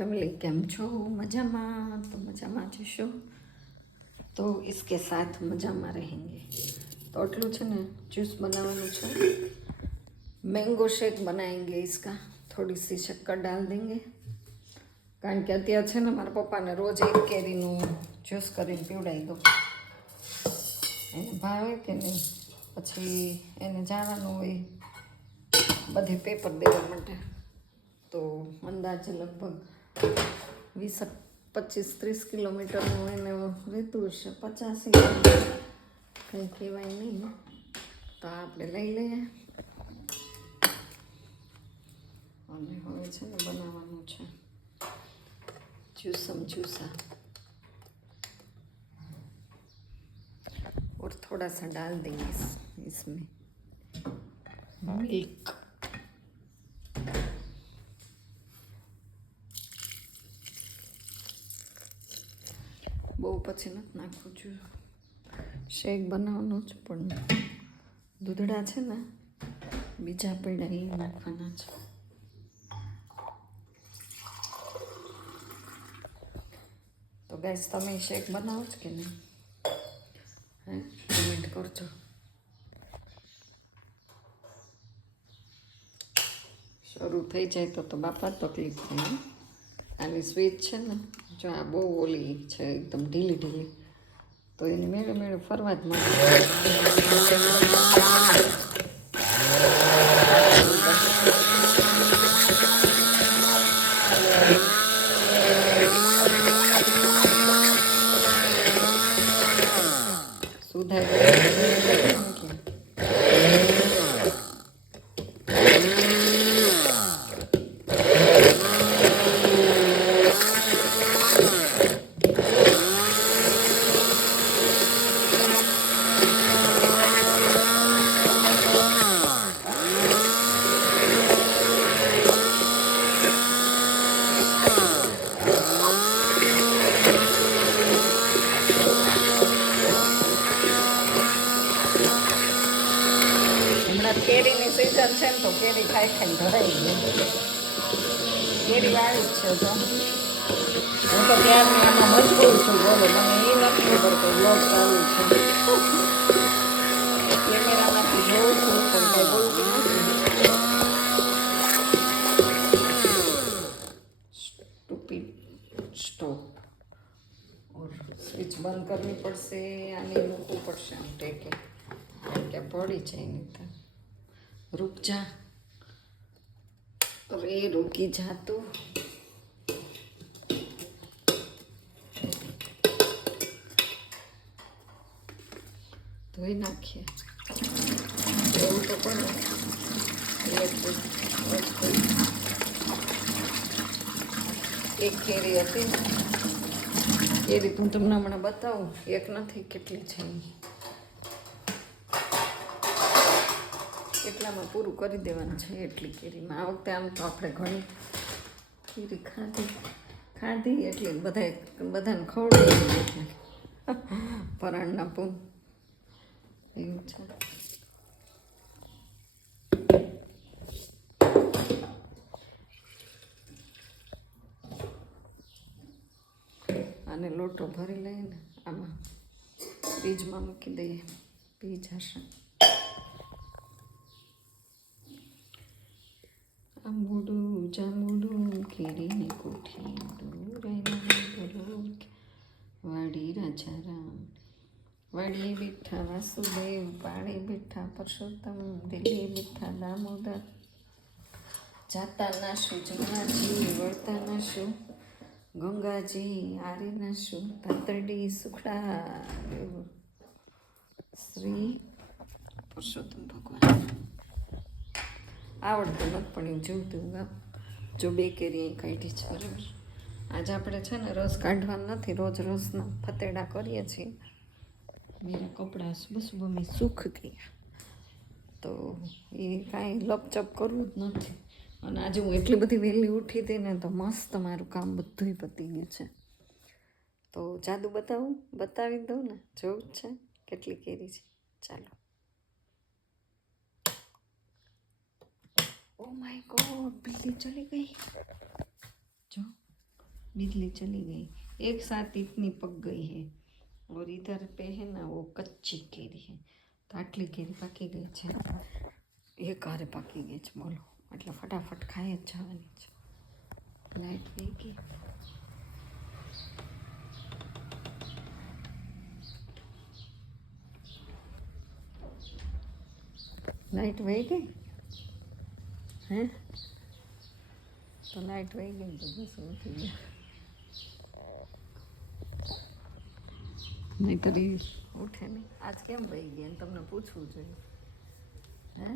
Family केम छो मजा में तो मजा में जशो तो इसके साथ मजा में रहेंगे। तो आटलू है ने जूस बनावानुं छे, मैंगो शेक बनाएंगे। इसका थोड़ी सी शक्कर डाल देंगे कारण के अत्यार है ने मारा पप्पा ने रोज एक केरीનું જ્યુસ કરીને પીવડાવી દો। એને ભાવે કે નહીં પછી એને જવાનું હોય બધે પેપર દેવા માટે। તો અંદાજે લગભગ 20-25-30 કિલોમીટરનું એને રહેતું હશે, 50 કંઈ કહેવાય નહીં। તો આપણે લઈ લઈએ અને હવે છે ને બનાવવાનું છે जूसा और थोड़ा सा डाल देंगे इसमें मिल्क। बहु पछी नत नाखू छू, शेक बनावવાનો છે પણ દૂધડા છે ને બીજા પડ્યા એ નાખવાના છે। तो गैस તમે शेक बनाવો છો કે નહીં? હે કમેન્ટ કરજો। શરૂ થઈ જાય તો બાપા તકલીફ થાય। આની સ્વીચ છે ને જો આ બહુ ઓલી છે એકદમ ઢીલી ઢીલી, તો એને મેળે મેળે ફરવા જ માંગે। કેરીની સીઝન છે ને તો કેરી ખાઈ ખાઈને ધરાઈ ગઈ। કેરી વાળી જ છે તો હું તો ત્યારની આમાં મજબૂર છું। બોલો મને એ નથી ખબર કે બ્લોગ ચાલુ છે, કેમેરામાંથી જોઉં છું પણ કંઈ બોલતી નથી। स्टूपिड स्टॉप और स्विच बंद करनी पड़શે, આને મૂકવું પડશે આમ ટેકે કારણ કે પડી જાય નહીં તો। रुक जा, अरे रुकी जा तू। ધોઈ નાખીએ એવું તો પણ એક કેરી હતી ને, કેરી હું તમને હમણાં બતાવું, એક નથી કેટલી છે એટલામાં પૂરું કરી દેવાનું છે એટલી કેરીમાં। આ વખતે આમ તો આપણે ઘણી કેરી ખાધી એટલે બધાને ખવડાવી એટલે પરાણના પૂન એવું છે। આને લોટો ભરી લઈને આમાં ફ્રીજમાં મૂકી દઈએ, પી જશે। આંબુડું જાંબુડું કેરીની કોઠી વાડી રાજા રામ, વાડીએ બેઠા વાસુદેવ, પાળે બેઠા પરસોત્તમ, દિલ્હી બેઠા દામોદર, જાતા નાશું જમનાજી, વળતા નાશું ગંગાજી, આરે નાશું તાતરડી સુખડા, શ્રી પરસોત્તમ ભગવાન। આવડતું નથી પણ એવું જોતું ગામ જો બે કેરી અહીં કાઢી છે બરાબર। આજે આપણે છે ને રસ કાઢવાનો નથી, રોજ રસના ફતેડા કરીએ છીએ। મેરા કપડાં બસ મમ્મી સૂખ ગયા તો એ કાંઈ લપચપ કરવું જ નથી। અને આજે હું એટલી બધી વહેલી ઉઠી હતી ને તો મસ્ત મારું કામ બધું પતી ગયું છે। તો જાદુ બતાવી દઉં ને, જોવું જ છે કેટલી કેરી છે। ચાલો। ओ माय गॉड, बिल्ली चली गई। जो बिजली चली गई, एक साथ इतनी पक गई है। और इधर पे है ना वो कच्ची केरी है, तो आटली केरी पाकी गई છે, એક હારે પાકી ગઈ છે બોલો, એટલે ફટાફટ ખાઈ જ જવાની છે. લાઈટ વહી ગઈ. લાઈટ વહી ગઈ હે, તો લાઈટ વહી ગઈ તો બસ ઉઠી ગયા, નહીતર એ ઉઠે નહીં. આજ કેમ વહી ગયા તમને પૂછવું જોઈએ હે.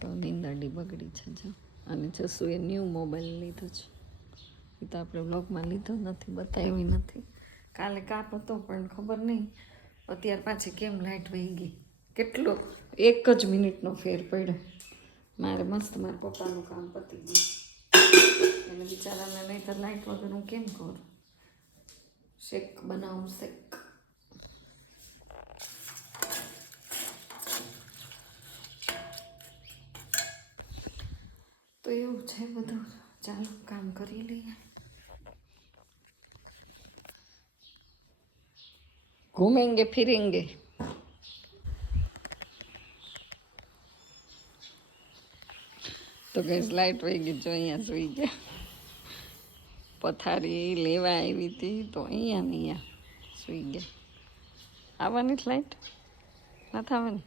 તો નીંદરડી બગડી છે જો. અને જસુએ ન્યૂ મોબાઈલ લીધો છે, એ તો આપણે બ્લોગમાં લીધો નથી, બતાવી નથી. કાલે કાપ હતો પણ ખબર નહીં અત્યાર પાછી કેમ લાઇટ વહી ગઈ. કેટલો 1 જ મિનિટનો ફેર પડ્યો. મારે મસ્ત મારા પપ્પાનું કામ પતી ગયું, એને બિચારાને નહીં તો લાઇટ વગર હું કેમ કરું. શેક બનાવું શેક. તો એવું છે બધું. ચાલો કામ કરી લઈએ. ઘૂમેંગે ફિરેંગે. તો ગેસ લાઇટ વહી ગઈ જો, અહીંયા સુઈ ગયા. પથારી લેવા આવી હતી તો અહીંયા ને અહીંયા સુઈ ગયા. આવવાની જ લાઇટ નથી આવવાની.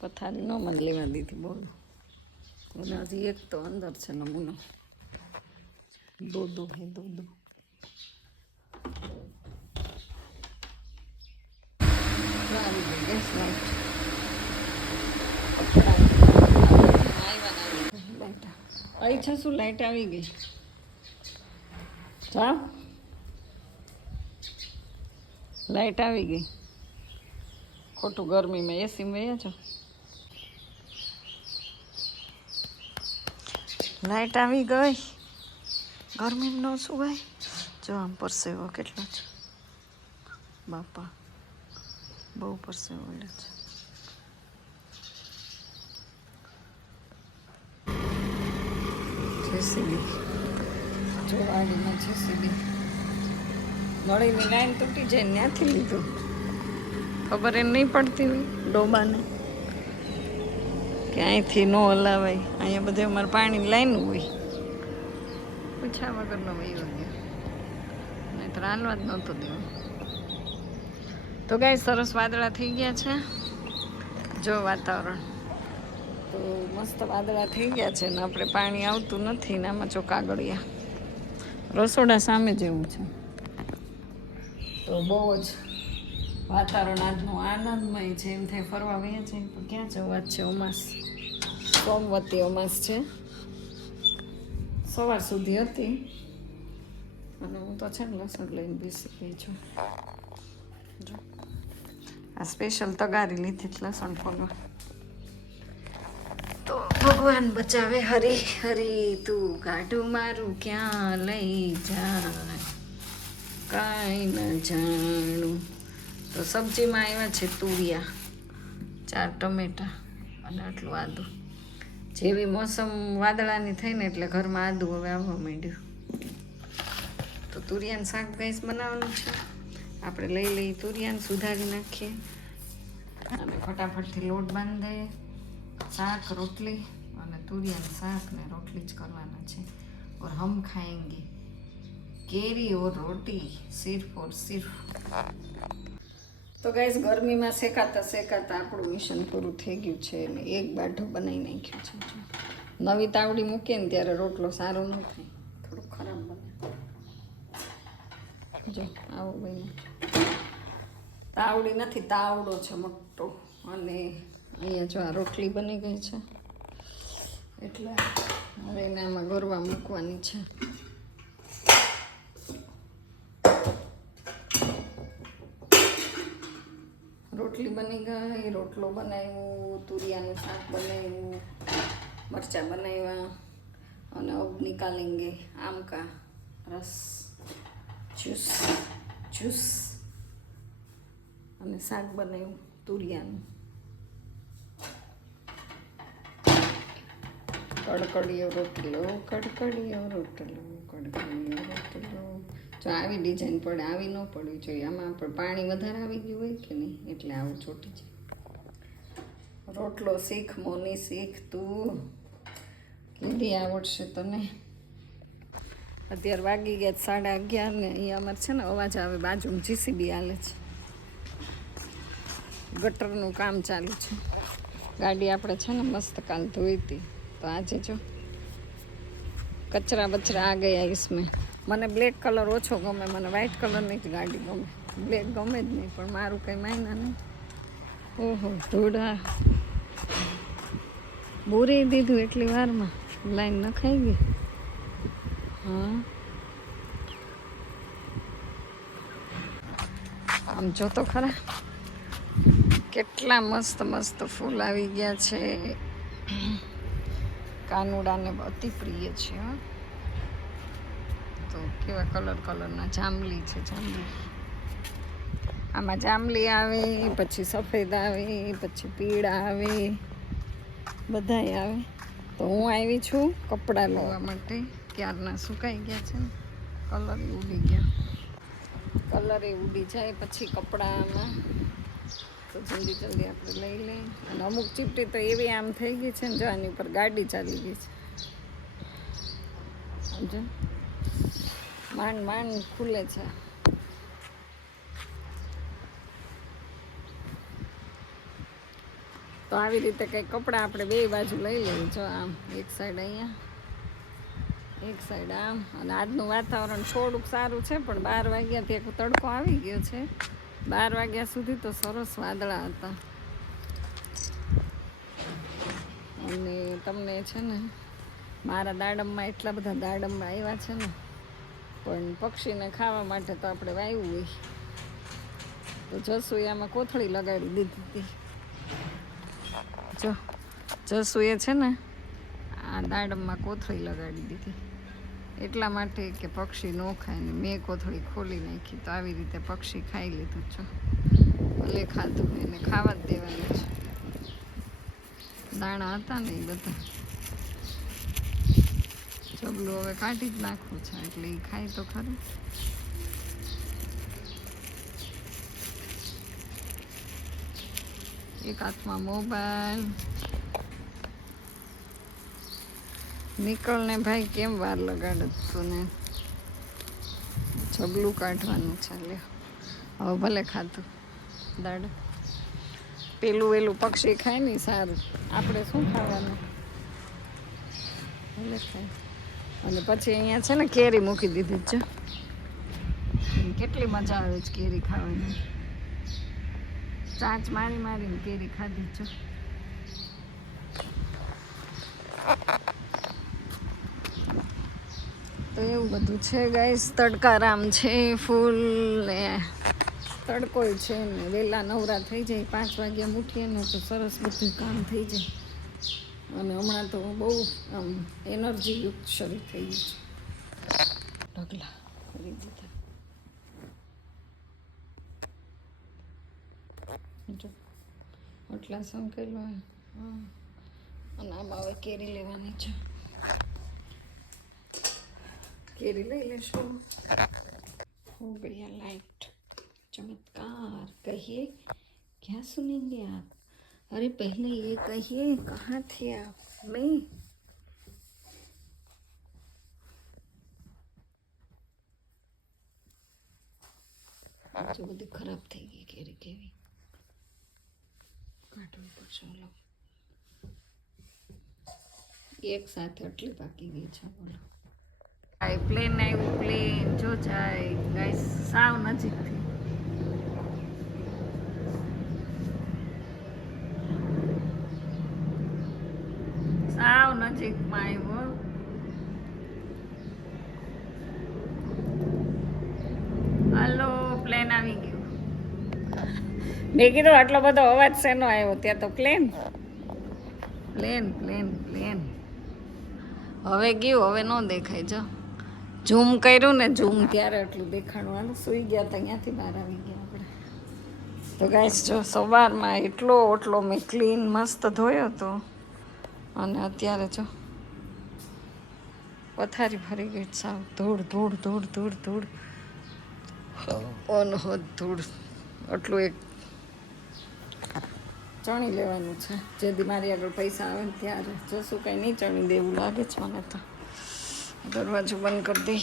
પથારી ન મને લેવા દીધી બોલો. અને હજી એક તો અંદર છે નમૂનો. દો હે દો. આવી ગઈ ગેસ લાઇટ. અહીં છે શું લાઇટ આવી ગઈ. જા લાઇટ આવી ગઈ. ખોટું ગરમીમાં એસીમાં વયા છો. લાઇટ આવી ગઈ. ગરમીમાં ન સુવાય. જો આમ પરસેવો કેટલો છે બાપા, બહુ પરસેવો વળે છે. જેસીબી જો વાડીમાં જેસીબી નળીની લાઈન તૂટી જાય ત્યાંથી લીધું. ખબર એમ નહીં પડતી હોય ડોબાને કે અહીંથી ન હલાવાય. અહીંયા બધે અમારે પાણીની લાઈન હોય, પૂછ્યા વગરનો વયો ગયો, નહીં તો હાલવા જ નહોતો દેવો. તો ગાય સરસ વાદળા થઈ ગયા છે જો વાતાવરણ. તો મસ્ત વાદળા થઈ ગયા છે ને આપણે પાણી આવતું નથી ને આમાં જો કાગળિયા. રસોડા સામે જેવું છે. તો બહુ જ વાતાવરણ આજનું આનંદમય છે. એમ થાય ફરવા વયા છે તો ક્યાં જવા છે. અમાસ સોમવતી અમાસ છે, સવાર સુધી હતી. અને હું તો છે ને લસણ લઈને બેસી ગઈ છું. જો આ સ્પેશિયલ તગારી લીધી લસણ ફોલવા. તો ભગવાન બચાવે. હરી હરી તું ગાઢું મારું ક્યાં લઈ જાય કાંઈ ન જાણું. તો સબ્જીમાં આવ્યા છે તુરિયા, 4 ટમેટા અને આટલું આદું. જેવી મોસમ વાદળાની થઈને એટલે ઘરમાં આદું હવે આવવા માંડ્યું. તો તુરિયાનું શાક ગેસ બનાવવાનું છે. આપણે લઈ લઈએ તુરિયાને સુધારી નાખીએ અને ફટાફટથી લોટ બાંધી દઈએ. શાક રોટલી અને તુરિયાનું શાક ને રોટલી જ કરવાના છે. ઓર હમ ખાएंगे કેરી ઓર રોટી સિર્ફ ઓર સિર્ફ. તો ગાઈસ ગરમીમાં શેકાતા આપણું મિશન પૂરું થઈ ગયું છે. એટલે એક બાઢો બનાવી નાખ્યો છે. નવી તાવડી મૂકીએ ને ત્યારે રોટલો સારો ન થાય, થોડુંક ખરાબ બને. જો આવું બને. તાવડી નથી, તાવડો છે મોટો. અને અહીંયા જો આ રોટલી બની ગઈ છે એટલે હવે એને આમાં ગરવા મૂકવાની છે. રોટલી બની ગઈ, રોટલો બનાવ્યો, તુરિયાનું શાક બનાવ્યું, મરચાં બનાવ્યા અને અબ નિકાલેંગે આમ કા રસ, જ્યુસ અને શાક બનાવ્યું તુરિયાનું. તો કડકડીયો રોટલો, કડકડીયો રોટલો, કડકડીયો રોટલો. જો આવી ડિઝાઇન પડે, આવી ન પડવી જોઈએ. આમાં પણ પાણી વધારે આવી ગયું હોય કે નહીં, એટલે આવું ચોટી જાય. રોટલો શીખ મોની, શીખ તું, કીધી આવડશે તને. અત્યારે વાગી ગયા 11:30 ને અહીંયા અમારે છે ને અવાજ આવે, બાજુમાં જીસીબી હાલે છે, ગટરનું કામ ચાલુ છે. ગાડી આપણે છે ને મસ્ત કાલ ધોઈ હતી, તો આજે જો કચરા બચરા આ ગયા इसमें. મને બ્લેક કલર ઓછો ગમે, મને વ્હાઇટ કલરની જ ગાડી ગમે, બ્લેક ગમે જ નહીં, પણ મારું કંઈ માયના નહીં. ઓહો ધૂળા બોરી દીધું એટલી વારમાં, લાઈન નખાઈ ગઈ. હા આમ જો તો ખરા કેટલા મસ્ત મસ્ત ફૂલ આવી ગયા છે. કાનુડાને અતિ પ્રિય છે. હા તો કેવા કલરના જાંબલી છે, જાંબલી. આમાં જાંબલી આવે, પછી સફેદ આવે, પછી પીળા આવે, બધાય આવે. તો હું આવી છું કપડાં લેવા માટે. ક્યારના સુકાઈ ગયા છે ને, કલર ઉડી ગયા, કલર ઉડી જાય પછી કપડામાં, તો જલ્દી જલ્દી આપણે લઈ લઈએ. અને અમુક ચીપટી તો એવી આમ થઈ ગઈ છે ને, જો આની ઉપર ગાડી ચાલી ગઈ છે. સમજો માંડ માંડ ખુલે છે. તો આવી રીતે કંઈક કપડાં આપણે બે બાજુ લઈ લઈએ. જો આમ એક સાઈડ અહીંયા, એક સાઈડ આમ. અને આજનું વાતાવરણ થોડુંક સારું છે, પણ 12 વાગ્યાથી એક તડકો આવી ગયો છે. 12 વાગ્યા સુધી તો સરસ વાદળા હતા. અને તમને છે ને મારા દાડમમાં એટલા બધા દાડમમાં આવ્યા છે ને, પણ પક્ષીને ખાવા માટે તો આપણે વાવ્યું હોય. તો જસુયામાં કોથળી લગાડી દીધી હતી. જો જસુએ છે ને આ દાડમમાં કોથળી લગાડી દીધી, એટલા માટે કે પક્ષી ન ખાય. ને મેં કોથળી ખોલી નાખી, તો આવી રીતે પક્ષી ખાઈ લીધું. છો ભલે ખાધું, એને ખાવા જ દેવાનું છે. દાણા હતા ને એ બધા ચબલું હવે કાઢી જ નાખવું છે, એટલે એ ખાય તો ખરું. એક હાથમાં મોબાઈલ. નીકળને ભાઈ કેમ વાર લગાડે તને, ચબલું કાઢવાનું છે. લ્યો હવે ભલે ખાતું દાડ. પેલું વેલું પક્ષી ખાય ને સારું, આપણે શું ખાવાનું, ભલે ખાય. અને પછી અહીંયા છે ને કેરી મૂકી દીધી છે. કેટલી મજા આવે છે કેરી ખાવાની. ચાંચ મારી મારીને કેરી ખાધી છે. તો એવું બધું છે ગાઈસ. તડકારામ છે ફૂલ ને તડકોય છે ને. વહેલા નવરા થઈ જાય, 5 વાગ્યા ઉઠીએ ને તો સરસ બધું કામ થઈ જાય. અને હમણાં તો બહુ આમ એનર્જી યુક્ત શરીર થઈ ગયું છે. ઢગલા કરી દીધા. જો આટલા સંકેલો. હા અને આમાં હવે કેરી લેવાની છે. કેરી લઈ લેશું. હો ગયા લાइट. चमत्कार कहिए, क्या सुनेंगे आप? अरे पहले ये कहिए, कहाँ थे आप? मैं जो बધી ખરાબ થઈ ગઈ કેરી. કેવી કાઢવી પડશે. બોલો એક સાથે આટલી પાકી ગઈ છે. બોલો પ્લેન આવ્યું, પ્લેન જો જાય ગાઈસ સાવ નજીકથી. સાવ નજીકમાં આવ્યો. હાલો પ્લેન આવી ગયું. મેં કીધું આટલો બધો અવાજ શેનો આવ્યો? ત્યાં તો પ્લેન પ્લેન પ્લેન પ્લેન. હવે ગયું, હવે ન દેખાય. જો ઝૂમ કર્યું ને, ઝૂમ ત્યારે એટલું દેખાડવાનું. સૂઈ ગયા હતા, અહીંયાથી બહાર આવી ગયા આપણે. તો ગાઈસ જો સવારમાં એટલો ઓટલો મેં ક્લીન મસ્ત ધોયો હતો, અને અત્યારે જો પથારી ભરી ગઈ સાવ ધૂળ ધૂળ ધૂળ ધૂળ ધૂળ ઓનહો ધૂળ. આટલું એક ચણી લેવાનું છે. જેથી મારી આગળ પૈસા આવે ને ત્યારે જશું કંઈ નહીં ચણી દેવું લાગે છે મને તો. દરવાજો બંધ કરી દઈ.